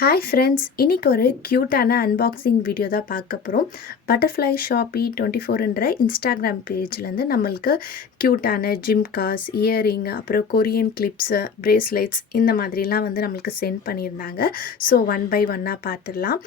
Hi friends, இன்றைக்கி ஒரு க்யூட்டான அன்பாக்சிங் வீடியோ தான் பார்க்க போகிறோம். பட்டர்ஃப்ளை ஷாப்பி 24ன்ற இன்ஸ்டாகிராம் பேஜ்லேருந்து நம்மளுக்கு க்யூட்டான ஜிம்காஸ், இயரிங், அப்புறம் கொரியன் கிளிப்ஸு, பிரேஸ்லெட்ஸ் இந்த மாதிரிலாம் வந்து நம்மளுக்கு சென்ட் பண்ணியிருந்தாங்க. ஸோ ஒன் பை ஒன்னாக பார்த்துடலாம்.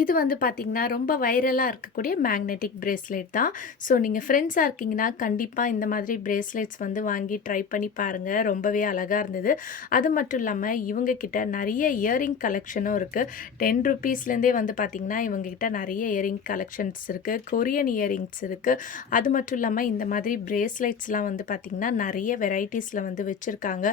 இது வந்து பார்த்திங்கன்னா ரொம்ப வைரலாக இருக்கக்கூடிய மேக்னெட்டிக் பிரேஸ்லெட் தான். ஸோ நீங்கள் ஃப்ரெண்ட்ஸாக இருக்கீங்கன்னா கண்டிப்பாக இந்த மாதிரி பிரேஸ்லெட்ஸ் வந்து வாங்கி ட்ரை பண்ணி பாருங்கள். ரொம்பவே அழகாக இருந்தது. அது மட்டும் இல்லாமல் இவங்கக்கிட்ட நிறைய இயரிங் கலெக்ஷனும் இருக்குது. 10 ருப்பீஸ்லேருந்தே வந்து பார்த்திங்கன்னா இவங்கக்கிட்ட நிறைய இயரிங் கலெக்ஷன்ஸ் இருக்குது. கொரியன் இயரிங்ஸ் இருக்குது. அது மட்டும் இல்லாமல் இந்த மாதிரி பிரேஸ்லெட்ஸ்லாம் வந்து பார்த்திங்கன்னா நிறைய வெரைட்டிஸில் வந்து வச்சுருக்காங்க.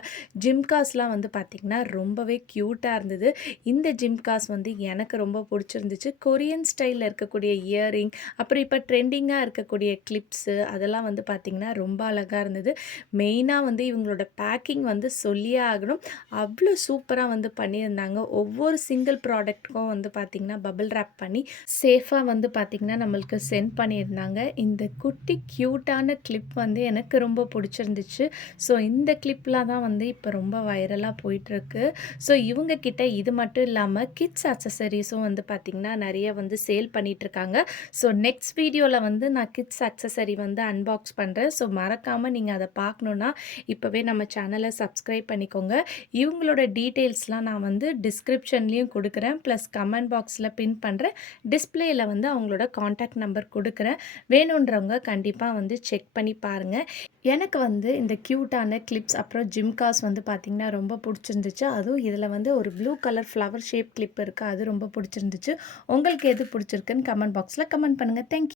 ஜிம்காஸ்லாம் வந்து பார்த்திங்கன்னா ரொம்பவே க்யூட்டாக இருந்தது. இந்த ஜிம்காஸ் வந்து எனக்கு ரொம்ப பிடிச்சிருந்துச்சு. கொரியன் ஸ்டைலில் இருக்கக்கூடிய இயரிங், அப்புறம் இப்போ ட்ரெண்டிங்காக இருக்கக்கூடிய கிளிப்ஸு அதெல்லாம் வந்து பார்த்திங்கன்னா ரொம்ப அழகாக இருந்தது. மெயினாக வந்து இவங்களோட பேக்கிங் வந்து சொல்லியே ஆகணும். அவ்வளோ சூப்பராக வந்து பண்ணியிருந்தாங்க. ஒவ்வொரு சிங்கிள் ப்ராடக்ட்டுக்கும் வந்து பார்த்திங்கன்னா பபிள் ரேப் பண்ணி சேஃபாக வந்து பார்த்திங்கன்னா நம்மளுக்கு சென்ட் பண்ணியிருந்தாங்க. இந்த குட்டி க்யூட்டான கிளிப் வந்து எனக்கு ரொம்ப பிடிச்சிருந்துச்சு. ஸோ இந்த கிளிப்லாம் தான் வந்து இப்போ ரொம்ப வைரலாக போயிட்டுருக்கு. ஸோ இவங்கக்கிட்ட இது மட்டும் இல்லாமல் கிட்ஸ் அக்சசரிஸும் வந்து பார்த்திங்கன்னா நிறைய வந்து சேல் பண்ணிகிட்ருக்காங்க. ஸோ நெக்ஸ்ட் வீடியோவில் வந்து நான் கிட்ஸ் அக்சசரி வந்து அன்பாக்ஸ் பண்ணுறேன். ஸோ மறக்காமல் நீங்கள் அதை பார்க்கணுன்னா இப்போவே நம்ம சேனலை சப்ஸ்கிரைப் பண்ணிக்கோங்க. இவங்களோட டீட்டெயில்ஸ்லாம் நான் வந்து டிஸ்கிரிப்ஷன்லேயும் கொடுக்குறேன். ப்ளஸ் கமெண்ட் பாக்ஸில் பின் பண்ணுறேன். டிஸ்பிளேயில் வந்து அவங்களோட காண்டாக்ட் நம்பர் கொடுக்குறேன். வேணுன்றவங்க கண்டிப்பாக வந்து செக் பண்ணி பாருங்கள். எனக்கு வந்து இந்த க்யூட்டான கிளிப்ஸ் அப்புறம் ஜிம்காஸ் வந்து பார்த்திங்கன்னா ரொம்ப பிடிச்சிருந்துச்சு. அதுவும் இதில் வந்து ஒரு blue colour flower shape clip இருக்குது. அது ரொம்ப பிடிச்சிருந்துச்சு. உங்களுக்கு எது பிடிச்சிருக்குன்னு கமெண்ட் பாக்ஸில் கமெண்ட் பண்ணுங்கள். தேங்க்யூ.